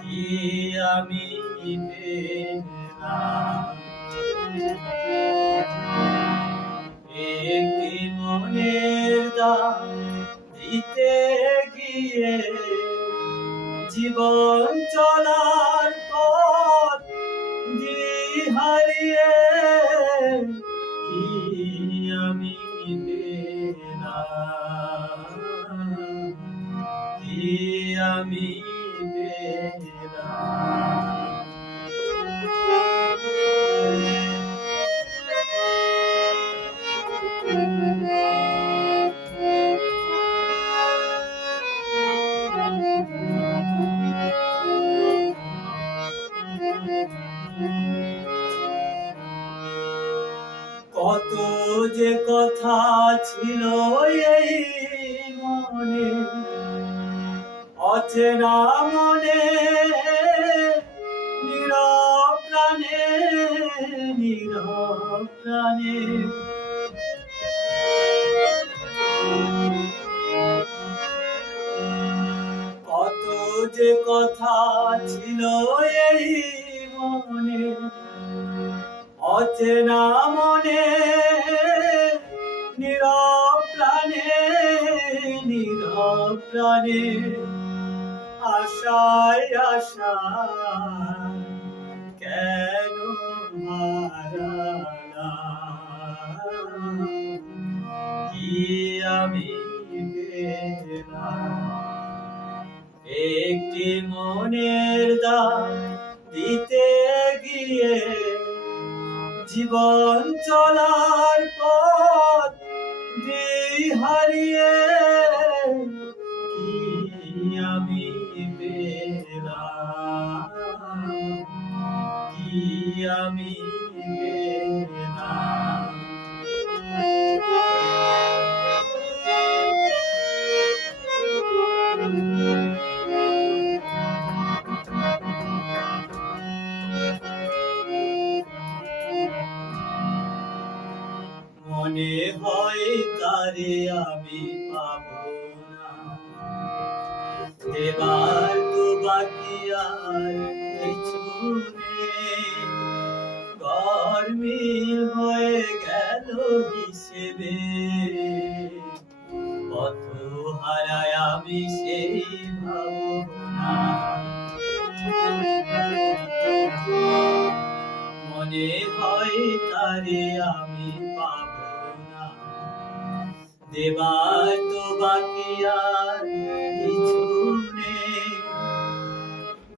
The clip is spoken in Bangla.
কি আমি পেলাম। একটি মনের দাম দিতে গিয়ে জীবন চলার পথ হারিয়ে কি আমি পেলাম, কি আমি পেলাম। কত যে কথা ছিল এই মনে, অচেনা মনে, নীরব প্রাণে, নীরব প্রাণে। কত যে কথা ছিল এই মনে, অচেনা মনে, নীরব প্রাণে, নীরব প্রাণে। আশায় আশায় কেন হারালাম, কি আমি পেলাম। একটি মনের দাম দিতে গিয়ে জীবন চলার পথ হারিয়ে কি আমি পেলাম, কি আমি পেলাম। মনে হয় তারে আমি পাবো না, এবার তো বাকি আর কিছু নেই। গরমিল হয়ে গেল হিসেবে, কত হারায় আমি সেই ভাবনা। মনে হয় তারে আমি পাবো না, দেবার তো বাকি আর